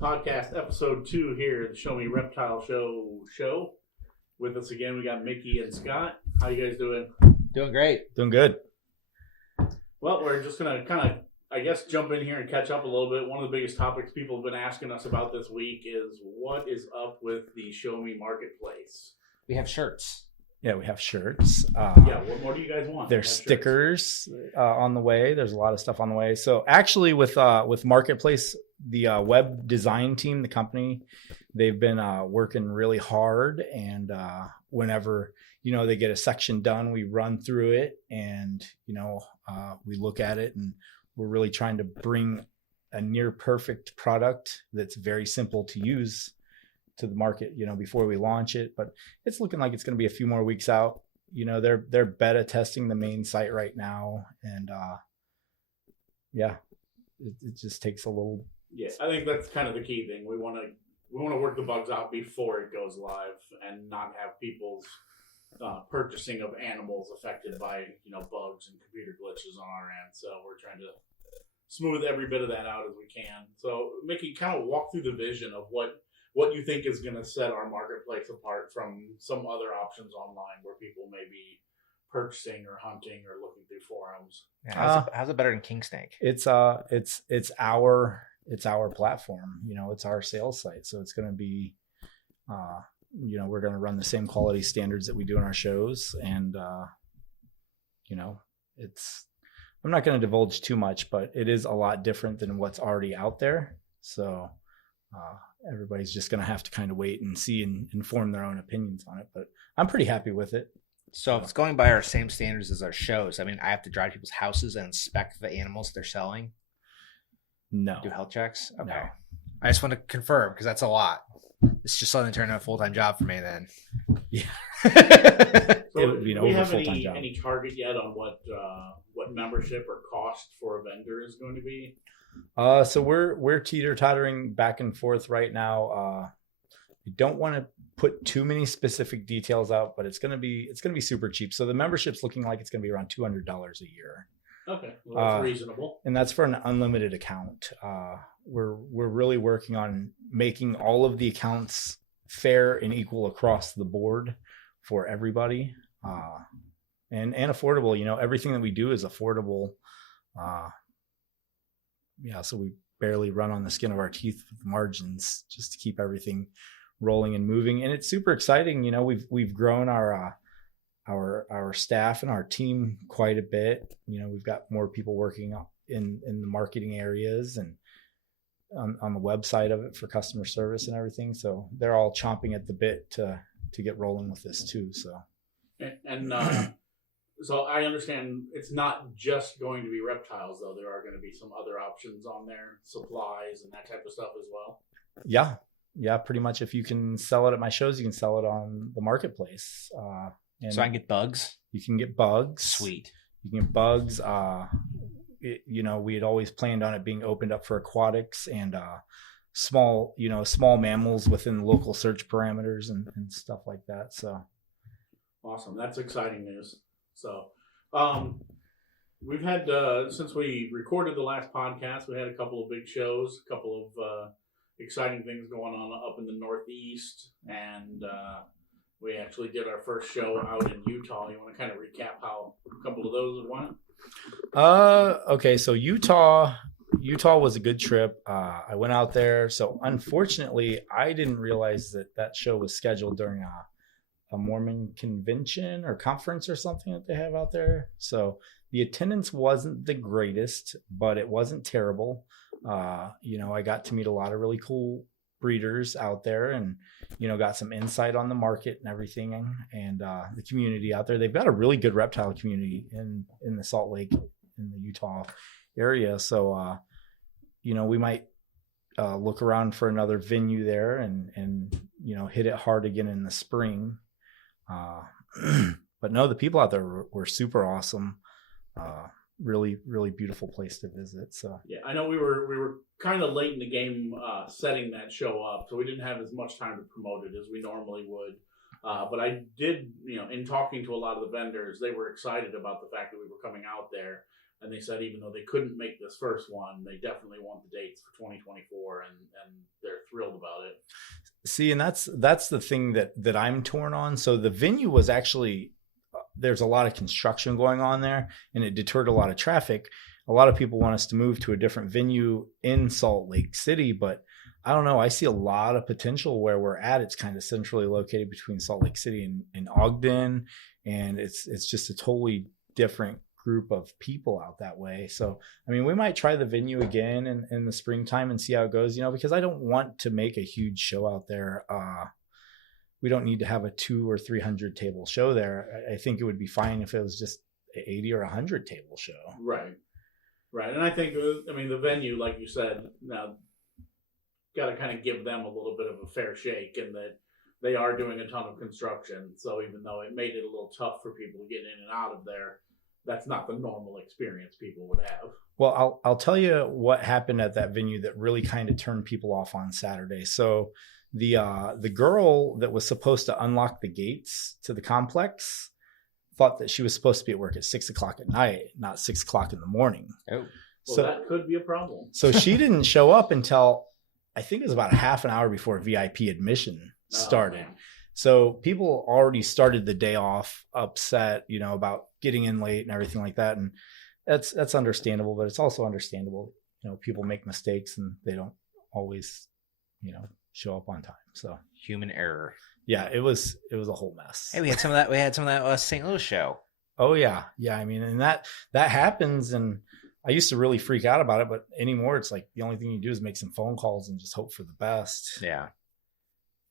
Podcast, episode 2 here, the Show Me Reptile show. With us again, we got Mickey and Scott. How you guys doing? Doing great. Doing good. Well, we're just going to kind of, I guess, jump in here and catch up a little bit. One of the biggest topics people have been asking us about this week is what is up with the Show Me Marketplace? We have shirts. Yeah, we have shirts. What more do you guys want? There's stickers on the way. There's a lot of stuff on the way. So actually with Marketplace, the web design team, the company, they've been working really hard. And whenever, they get a section done, we run through it and, we look at it, and we're really trying to bring a near perfect product that's very simple to use to the market, before we launch it. But it's looking like it's going to be a few more weeks out. They're beta testing the main site right now, and it just takes a little. Yeah, I think that's kind of the key thing. We want to work the bugs out before it goes live, and not have people's purchasing of animals affected by bugs and computer glitches on our end. So we're trying to smooth every bit of that out as we can. So Mickey, kind of walk through the vision of what you think is going to set our marketplace apart from some other options online where people may be purchasing or hunting or looking through forums. Yeah, how's it better than King Snake? It's our platform. It's our sales site, so it's going to be, we're going to run the same quality standards that we do in our shows, and I'm not going to divulge too much, but it is a lot different than what's already out there. So. Everybody's just going to have to kind of wait and see and form their own opinions on it. But I'm pretty happy with it. So if it's going by our same standards as our shows, I have to drive people's houses and inspect the animals they're selling? No. Do health checks? Okay. No. I just want to confirm, because that's a lot. It's just suddenly turned into a full-time job for me then. Yeah. So do we have any target yet on what membership or cost for a vendor is going to be? So we're teeter-tottering back and forth right now. We don't want to put too many specific details out, but it's gonna be super cheap. So the membership's looking like it's gonna be around $200 a year. Okay, well, that's reasonable. And that's for an unlimited account. We're really working on making all of the accounts fair and equal across the board for everybody, and affordable. Everything that we do is affordable. So we barely run on the skin of our teeth with margins just to keep everything rolling and moving. And it's super exciting. We've grown our staff and our team quite a bit. We've got more people working in the marketing areas and on the website of it for customer service and everything. So they're all chomping at the bit to get rolling with this too. So, so I understand it's not just going to be reptiles, though. There are going to be some other options on there, supplies and that type of stuff as well. Yeah, pretty much. If you can sell it at my shows, you can sell it on the marketplace. And so I can get bugs? You can get bugs. Sweet. You can get bugs. We had always planned on it being opened up for aquatics and small mammals within local search parameters and stuff like that. So awesome. That's exciting news. So, we've had, since we recorded the last podcast, we had a couple of big shows, a couple of exciting things going on up in the Northeast, and we actually did our first show out in Utah. You want to kind of recap how a couple of those went? Okay, so Utah was a good trip. I went out there. So unfortunately, I didn't realize that show was scheduled during a Mormon convention or conference or something that they have out there. So the attendance wasn't the greatest, but it wasn't terrible. I got to meet a lot of really cool breeders out there and, got some insight on the market and everything, and the community out there. They've got a really good reptile community in the Salt Lake, in the Utah area. So, we might look around for another venue there and hit it hard again in the spring. But no, the people out there were super awesome. Really, really beautiful place to visit. So yeah, I know we were kind of late in the game setting that show up, so we didn't have as much time to promote it as we normally would. But I did, in talking to a lot of the vendors, they were excited about the fact that we were coming out there. And they said even though they couldn't make this first one, they definitely want the dates for 2024, and they're thrilled about it. See, and that's the thing that I'm torn on. So the venue was actually, there's a lot of construction going on there, and it deterred a lot of traffic. A lot of people want us to move to a different venue in Salt Lake City, but I don't know. I see a lot of potential where we're at. It's kind of centrally located between Salt Lake City and Ogden, and it's just a totally different group of people out that way. So, I mean, we might try the venue again in the springtime and see how it goes, because I don't want to make a huge show out there. We don't need to have a 200 or 300 table show there. I think it would be fine if it was just an 80 or 100 table show. Right. And I think, the venue, like you said, now got to kind of give them a little bit of a fair shake in that they are doing a ton of construction. So even though it made it a little tough for people to get in and out of there, that's not the normal experience people would have. Well, I'll tell you what happened at that venue that really kind of turned people off on Saturday. So the girl that was supposed to unlock the gates to the complex thought that she was supposed to be at work at 6:00 at night, not 6:00 in the morning. Oh, well, so that could be a problem. So she didn't show up until I think it was about a half an hour before VIP admission started. Oh, so people already started the day off upset, about getting in late and everything like that. And that's understandable, but it's also understandable, people make mistakes and they don't always, show up on time. So human error. Yeah, it was a whole mess. Hey, we had some of that St. Louis show. Oh yeah. I mean, and that happens, and I used to really freak out about it, but anymore it's like the only thing you do is make some phone calls and just hope for the best. Yeah.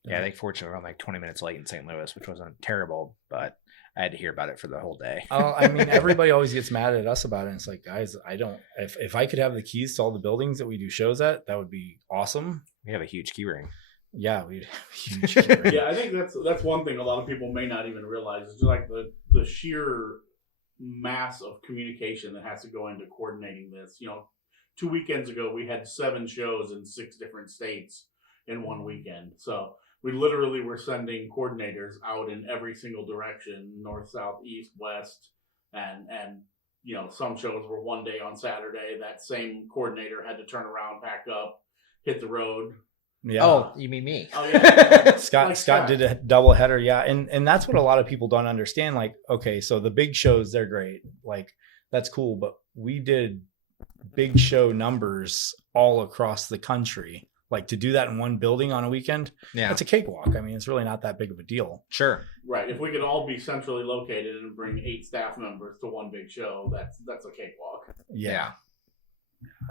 I think fortunately we're like 20 minutes late in St. Louis, which wasn't terrible, but I had to hear about it for the whole day. I mean, everybody always gets mad at us about it. And it's like, guys, I don't. If I could have the keys to all the buildings that we do shows at, that would be awesome. We have a huge key ring. Yeah, we'd have a huge key ring. Yeah, I think that's one thing a lot of people may not even realize. It's like the sheer mass of communication that has to go into coordinating this. 2 weekends ago we had 7 shows in 6 different states in one weekend. So we literally were sending coordinators out in every single direction, north, south, east, west, and some shows were one day on Saturday. That same coordinator had to turn around, pack up, hit the road. Yeah. Oh, you mean me? Oh yeah. Scott did a double header. Yeah, and that's what a lot of people don't understand. Like, okay, so the big shows, they're great. Like, that's cool, but we did big show numbers all across the country. Like, to do that in one building on a weekend, that's a cakewalk. I mean, it's really not that big of a deal. Sure. Right. If we could all be centrally located and bring 8 staff members to one big show, that's a cakewalk. Yeah.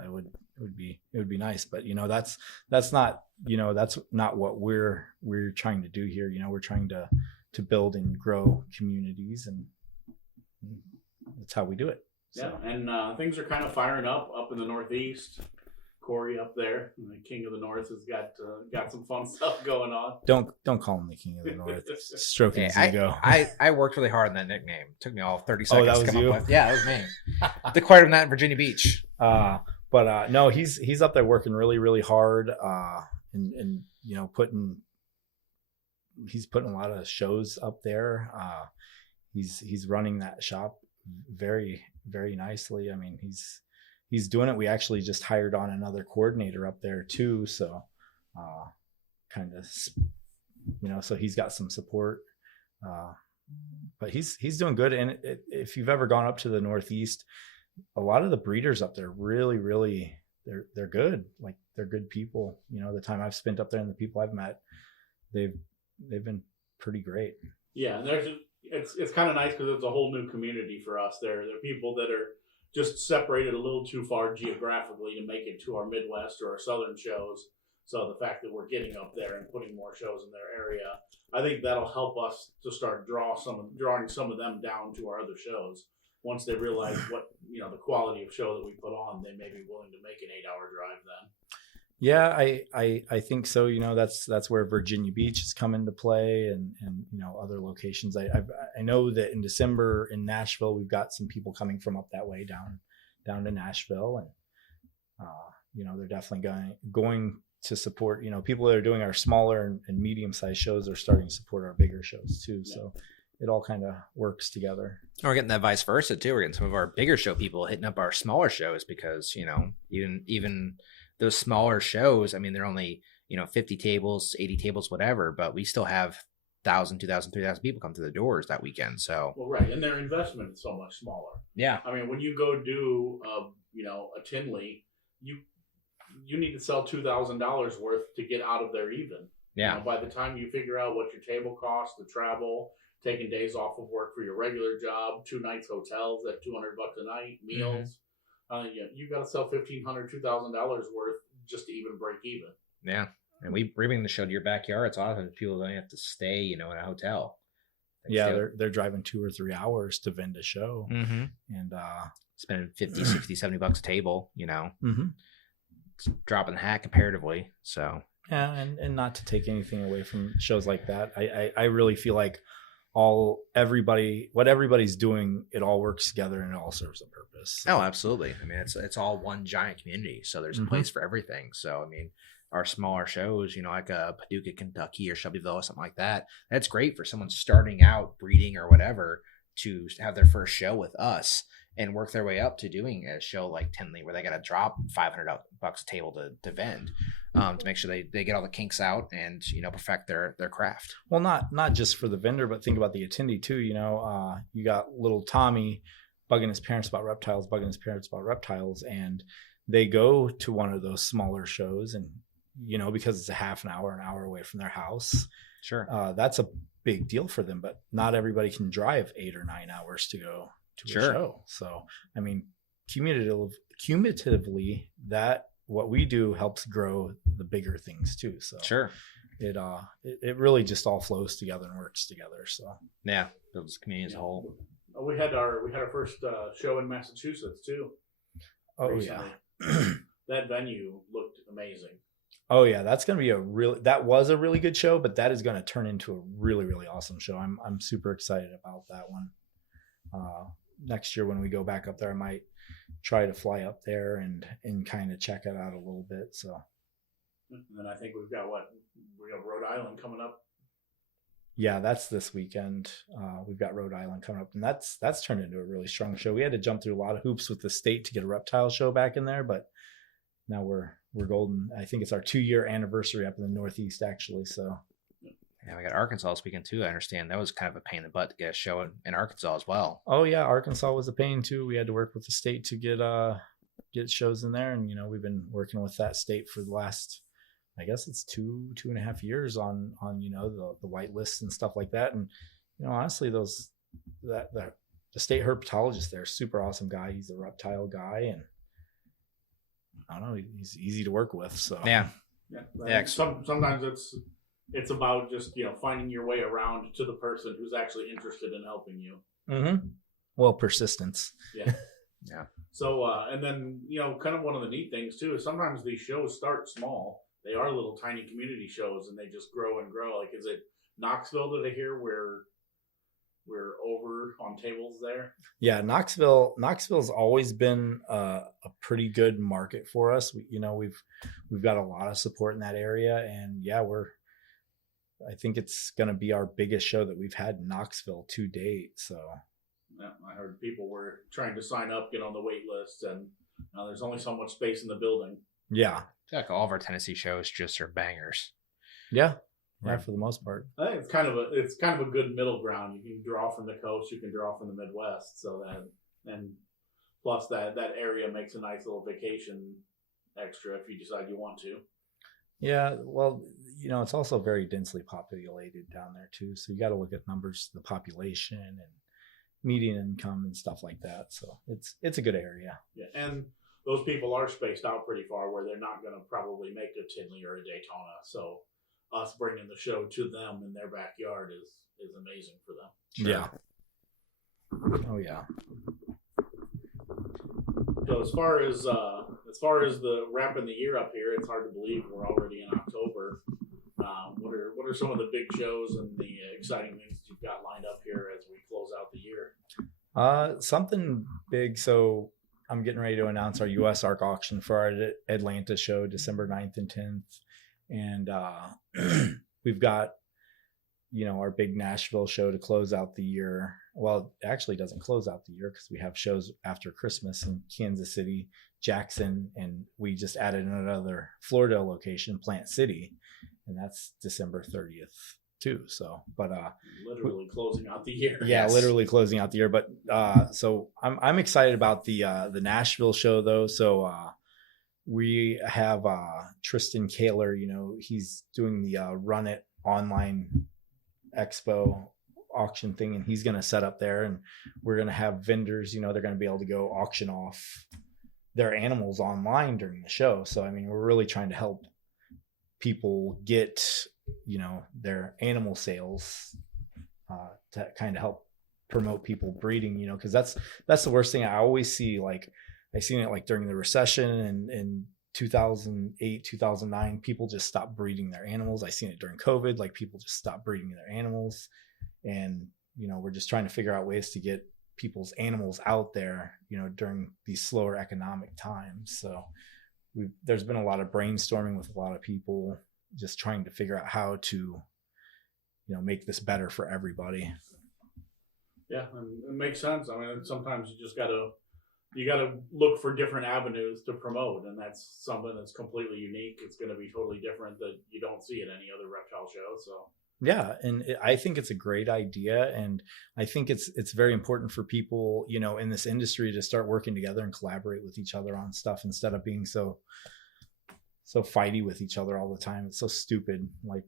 It would be nice, but that's not what we're trying to do here. We're trying to build and grow communities, and that's how we do it. So. Yeah, and things are kind of firing up in the Northeast. Corey up there, the King of the North, has got some fun stuff going on. Don't call him the King of the North. Stroking his ego. I worked really hard on that nickname. It took me all 30 seconds to come up with. Yeah, that was me. They acquired him that in Virginia Beach. But no, he's up there working really, really hard, and he's putting a lot of shows up there. He's running that shop very, very nicely. I mean, he's doing it. We actually just hired on another coordinator up there too. So, kind of, so he's got some support, but he's doing good. And if you've ever gone up to the Northeast, a lot of the breeders up there really, really, they're good. Like, they're good people. The time I've spent up there and the people I've met, they've been pretty great. Yeah. And it's kind of nice because it's a whole new community for us. There are people that are just separated a little too far geographically to make it to our Midwest or our Southern shows. So the fact that we're getting up there and putting more shows in their area, I think that'll help us to start drawing some of them down to our other shows. Once they realize what, the quality of show that we put on, they may be willing to make an 8-hour drive then. Yeah, I think so. That's where Virginia Beach has come into play, and other locations. I know that in December in Nashville, we've got some people coming from up that way down to Nashville, and they're definitely going to support. People that are doing our smaller and medium sized shows are starting to support our bigger shows too. Yeah. So it all kind of works together. We're getting that vice versa too. We're getting some of our bigger show people hitting up our smaller shows because, you know, even those smaller shows, I mean, they're only, you know, 50 tables, 80 tables, whatever, but we still have 1,000, 2,000, 3,000 people come through the doors that weekend. So, Well, right, and their investment is so much smaller. yeah. I mean, when you go do, you know, a Tinley, you need to sell $2,000 worth to get out of there even. Yeah. You know, by the time you figure out what your table costs, the travel, taking days off of work for your regular job, 2 nights hotels at $200 a night, meals, you got to sell $1,500, $2,000 worth just to even break even. Yeah. And we bring the show to your backyard. It's awesome. People don't have to stay, you know, in a hotel. They're driving 2 or 3 hours to vend a show, and spending 50, 60, $70 a table, you know, mm-hmm. it's dropping the hat comparatively. So yeah, and not to take anything away from shows like that, I really feel like what everybody's doing, it all works together and it all serves a purpose. Oh, absolutely. I mean, it's all one giant community, so there's a place for everything. So I mean, our smaller shows, you know, like Paducah, Kentucky, or Shelbyville, or something like that, that's great for someone starting out breeding or whatever to have their first show with us and work their way up to doing a show like Tinley, where they got to drop $500 a table to vend, to make sure they get all the kinks out and, you know, perfect their craft. Well, not just for the vendor, but think about the attendee too. You know, you got little Tommy bugging his parents about reptiles, and they go to one of those smaller shows, and you know, because it's a half an hour away from their house. Sure. That's a big deal for them, but not everybody can drive 8 or 9 hours to go to a show. So, I mean, cumulatively, that what we do helps grow the bigger things too. So sure. It really just all flows together and works together. So yeah, builds the community as a whole. We had our first show in Massachusetts too. Oh recently. Yeah. That venue looked amazing. Oh yeah, that was a really good show, but that is going to turn into a really, really awesome show. I'm super excited about that one. Next year when we go back up there, I might try to fly up there and kind of check it out a little bit. So, and then I think we got Rhode Island coming up. Yeah, that's this weekend. We've got Rhode Island coming up, and that's turned into a really strong show. We had to jump through a lot of hoops with the state to get a reptile show back in there, but now we're golden. I think it's our 2-year anniversary up in the Northeast, actually. So yeah, we got Arkansas this weekend too. I understand that was kind of a pain in the butt to get a show in Arkansas as well. Oh yeah, Arkansas was a pain too. We had to work with the state to get shows in there, and you know, we've been working with that state for the last, I guess it's 2.5 years on you know, the white lists and stuff like that. And you know, honestly, the state herpetologist there, super awesome guy. He's a reptile guy, and I don't know, he's easy to work with. So yeah. Sometimes it's about just, you know, finding your way around to the person who's actually interested in helping you. Mm-hmm. Well, persistence. Yeah. Yeah. So and then, you know, kind of one of the neat things too is sometimes these shows start small. They are little tiny community shows, and they just grow and grow. Like, is it Knoxville that I hear where we're over on tables there? Yeah, Knoxville's always been a pretty good market for us. We've got a lot of support in that area, and yeah, I think it's going to be our biggest show that we've had in Knoxville to date. So yeah, I heard people were trying to sign up, get on the wait list, and there's only so much space in the building. Yeah, I feel like all of our Tennessee shows just are bangers. Yeah. Yeah, for the most part. I think it's kind of a good middle ground. You can draw from the coast, you can draw from the Midwest, so that, and plus that area makes a nice little vacation extra if you decide you want to. Yeah, well, you know, it's also very densely populated down there too. So you got to look at numbers, the population and median income and stuff like that. So it's a good area. Yeah, and those people are spaced out pretty far where they're not going to probably make a Tinley or a Daytona. So us bringing the show to them in their backyard is amazing for them. Sure. Yeah. Oh yeah. So as far as the wrapping the year up here, it's hard to believe we're already in October. What are some of the big shows and the exciting things that you've got lined up here as we close out the year? Something big. So I'm getting ready to announce our U.S. ARC auction for our Atlanta show, December 9th and 10th. And we've got our big Nashville show to close out the year. Well, it actually doesn't close out the year because we have shows after Christmas in Kansas City, Jackson, and we just added another Florida location, Plant City, and that's December 30th too. So, but literally closing out the year. yeah, Yes. literally closing out the year. But so I'm excited about the Nashville show though. So we have Tristan Kaler. He's doing the Run It online expo auction thing, and he's going to set up there, and we're going to have vendors. They're going to be able to go auction off their animals online during the show. So I mean, we're really trying to help people get their animal sales to kind of help promote people breeding, because that's the worst thing I always see. Like I seen it like during the recession and in 2008, 2009, people just stopped breeding their animals. I seen it during COVID, like people just stopped breeding their animals. And, we're just trying to figure out ways to get people's animals out there, during these slower economic times. So there's been a lot of brainstorming with a lot of people, just trying to figure out how to, make this better for everybody. Yeah, and it makes sense. I mean, sometimes you just gotta look for different avenues to promote, and that's something that's completely unique. It's going to be totally different that you don't see at any other reptile show. So yeah, and I think it's a great idea, and I think it's very important for people, in this industry to start working together and collaborate with each other on stuff instead of being so fighty with each other all the time. It's so stupid. Like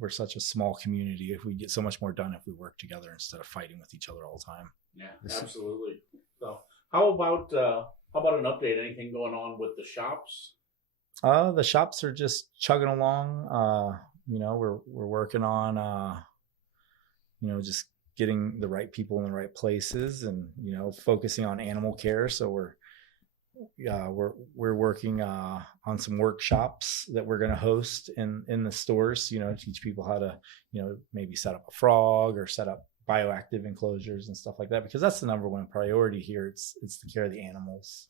we're such a small community. If we get so much more done if we work together instead of fighting with each other all the time. yeah, absolutely. So how about an update? Anything going on with the shops? The shops are just chugging along. We're working on just getting the right people in the right places, and focusing on animal care. So we're working on some workshops that we're going to host in the stores, teach people how to maybe set up a frog or set up bioactive enclosures and stuff like that, because that's the number one priority here. It's the care of the animals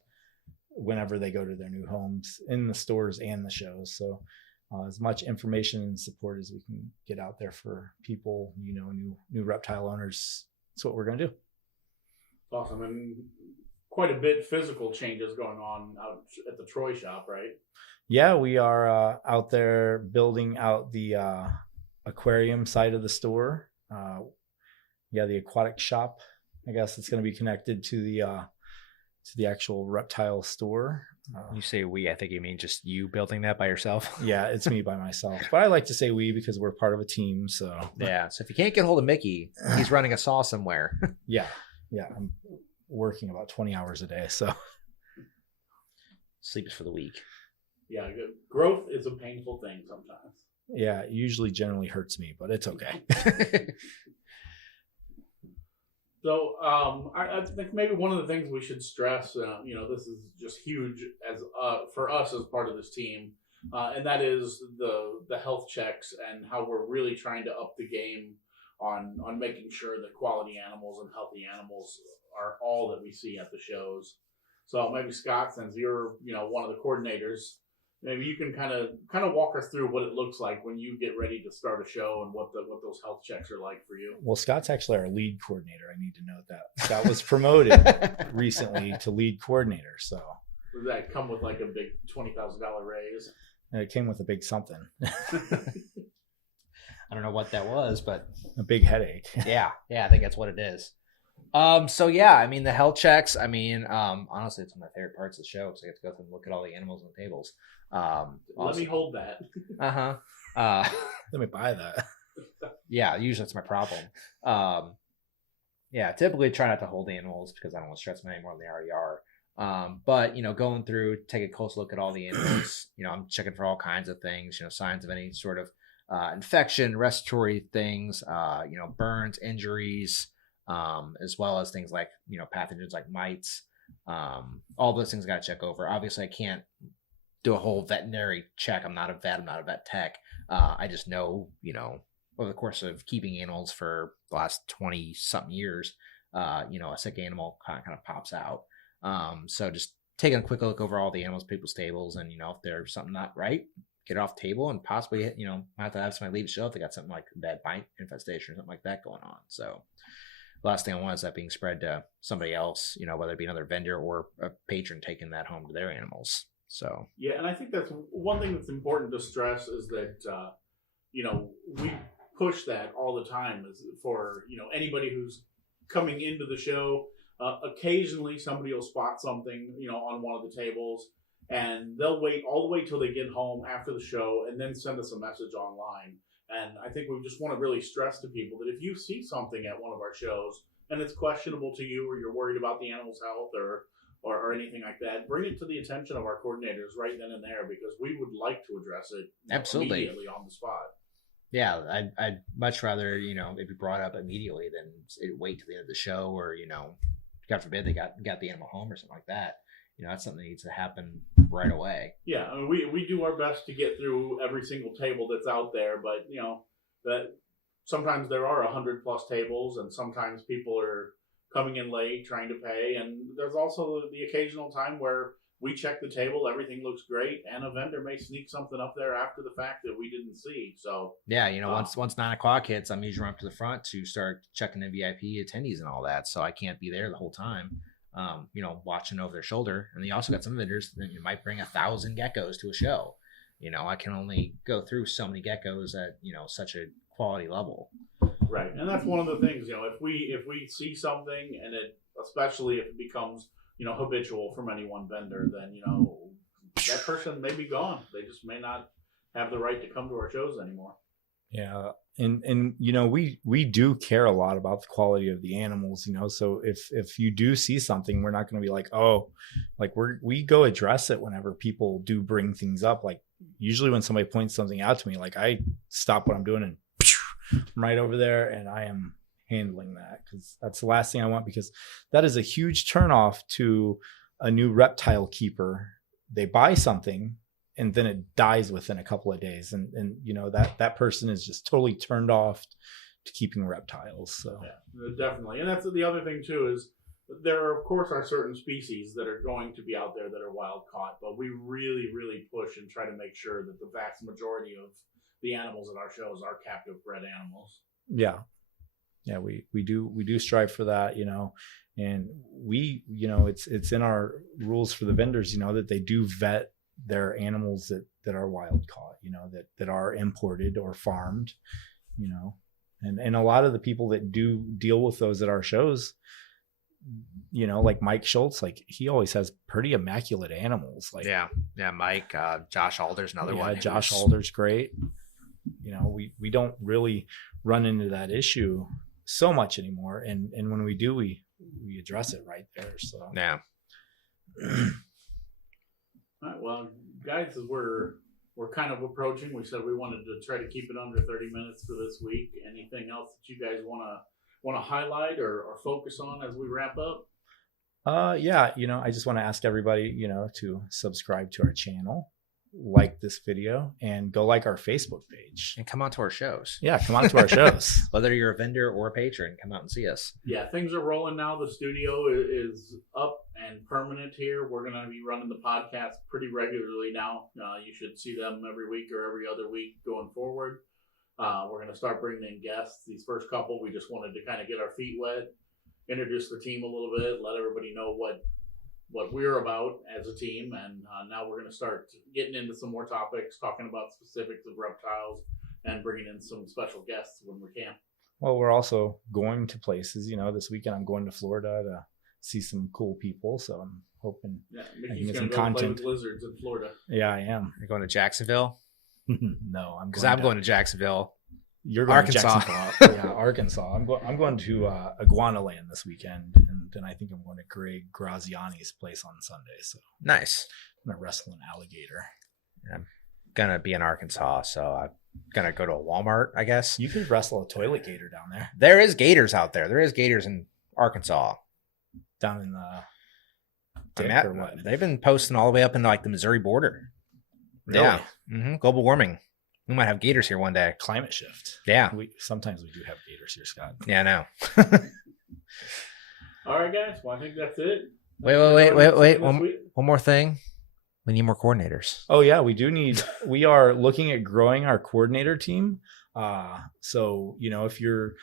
whenever they go to their new homes, in the stores and the shows. So as much information and support as we can get out there for people, new reptile owners, that's what we're going to do. Awesome. And quite a bit physical changes going on out at the Troy shop, right? Yeah, we are out there building out the aquarium side of the store. The aquatic shop, I guess it's going to be connected to the actual reptile store. You say we, I think you mean just you building that by yourself. Yeah, it's me by myself, but I like to say we because we're part of a team. So yeah. So if you can't get hold of Mickey, he's running a saw somewhere. yeah, I'm working about 20 hours a day. So sleep is for the weak. Yeah, growth is a painful thing sometimes. Yeah, it usually generally hurts me, but it's okay. So I think maybe one of the things we should stress, this is just huge as for us as part of this team, and that is the health checks and how we're really trying to up the game on making sure that quality animals and healthy animals are all that we see at the shows. So maybe Scott, since you're one of the coordinators, maybe you can kind of walk us through what it looks like when you get ready to start a show and what those health checks are like for you. Well, Scott's actually our lead coordinator. I need to note that Scott was promoted recently to lead coordinator. So does that come with like a big $20,000 raise? And it came with a big something. I don't know what that was, but a big headache. yeah, I think that's what it is. So yeah, I mean the health checks. I mean, honestly, it's one of my favorite parts of the show because I get to go through and look at all the animals on the tables. Let me hold that. Let me buy that. Yeah, usually that's my problem. Yeah, typically try not to hold animals because I don't want to stress them any more than they already are. But going through, take a close look at all the animals. I'm checking for all kinds of things. Signs of any sort of infection, respiratory things. Burns, injuries. As well as things like pathogens like mites. All those things I got to check over. Obviously, I can't do a whole veterinary check. I'm not a vet. I'm not a vet tech. I just know, over the course of keeping animals for the last 20 something years, a sick animal kind of pops out. So just taking a quick look over all the animals, people's tables, and if there's something not right, get it off the table, and possibly, might have to have somebody leave the show if they got something like a bad bite infestation or something like that going on. So the last thing I want is that being spread to somebody else, whether it be another vendor or a patron taking that home to their animals. So yeah, and I think that's one thing that's important to stress is that we push that all the time is for anybody who's coming into the show. Occasionally somebody will spot something on one of the tables, and they'll wait all the way till they get home after the show and then send us a message online. And I think we just want to really stress to people that if you see something at one of our shows and it's questionable to you, or you're worried about the animal's health or anything like that, bring it to the attention of our coordinators right then and there, because we would like to address it absolutely immediately on the spot. Yeah, I'd much rather, it be brought up immediately than wait till the end of the show, or, God forbid they got the animal home or something like that. That's something that needs to happen right away. Yeah, I mean, we do our best to get through every single table that's out there, but, that sometimes there are 100+ tables, and sometimes people are coming in late trying to pay. And there's also the occasional time where we check the table, everything looks great, and a vendor may sneak something up there after the fact that we didn't see. So yeah, once 9 o'clock hits, I'm usually up to the front to start checking the VIP attendees and all that. So I can't be there the whole time, watching over their shoulder. And you also got some vendors that might bring 1,000 geckos to a show. I can only go through so many geckos at such a quality level. Right, and that's one of the things. If we see something, and especially if it becomes habitual from any one vendor, then that person may be gone. They just may not have the right to come to our shows anymore. Yeah, and we do care a lot about the quality of the animals. So if you do see something, we're not going to be like, oh, like we go address it whenever people do bring things up. Like usually when somebody points something out to me, like I stop what I'm doing and I'm right over there, and I am handling that, because that's the last thing I want, because that is a huge turnoff to a new reptile keeper. They buy something and then it dies within a couple of days, and that person is just totally turned off to keeping reptiles. So yeah, definitely. And that's the other thing too, is there of course are certain species that are going to be out there that are wild caught, but we really, really push and try to make sure that the vast majority of the animals at our shows are captive bred animals. Yeah, we do strive for that, and we, it's in our rules for the vendors, that they do vet their animals that are wild caught, that are imported or farmed, and a lot of the people that do deal with those at our shows, like Mike Schultz, like he always has pretty immaculate animals. Like Mike, Josh Alder's another one. Josh Alder's great. We don't really run into that issue so much anymore, and when we do, we address it right there. So yeah. All right, well, guys, we're kind of approaching. We said we wanted to try to keep it under 30 minutes for this week. Anything else that you guys want to highlight or focus on as we wrap up? I just want to ask everybody, to subscribe to our channel, like this video, and go like our Facebook page, and come on to our shows. Yeah, come on to our shows. Whether you're a vendor or a patron, come out and see us. Yeah, things are rolling now. The studio is up and permanent here. We're going to be running the podcast pretty regularly now. You should see them every week or every other week going forward. We're going to start bringing in guests. These first couple, we just wanted to kind of get our feet wet, introduce the team a little bit, let everybody know what we're about as a team, and now we're going to start getting into some more topics, talking about specifics of reptiles, and bringing in some special guests when we can. Well, we're also going to places. This weekend I'm going to Florida to see some cool people, so I'm hoping I can get some content. Play with lizards in Florida. Yeah, I am. You're going to Jacksonville? No, I'm going to Jacksonville. You're going Arkansas. to Jacksonville. Yeah, Arkansas. I'm going to Iguana Land this weekend, and then I think I'm going to Greg Graziani's place on Sunday. So nice. I'm gonna wrestle an alligator. I'm gonna be in Arkansas, so I'm gonna go to a Walmart, I guess. You could wrestle a toilet gator down there. There is gators out there. There is gators in Arkansas. Down in the or what? They've been posting all the way up into like the Missouri border. Really? Yeah. Mm-hmm. Global warming. We might have gators here one day. Climate shift. Yeah. Sometimes we do have gators here, Scott. Yeah, I know. All right, guys. Well, I think that's it. Wait. One more thing. We need more coordinators. Oh yeah, we are looking at growing our coordinator team. So, if you're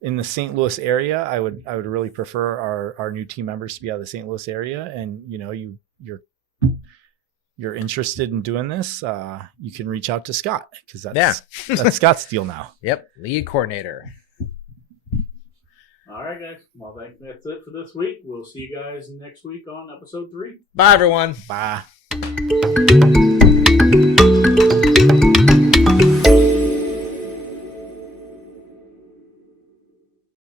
in the St. Louis area, I would really prefer our new team members to be out of the St. Louis area. And, you're interested in doing this, you can reach out to Scott, because that's Scott's deal now. Yep. Lead coordinator. All right, guys. Well, that's it for this week. We'll see you guys next week on episode 3. Bye, everyone. Bye.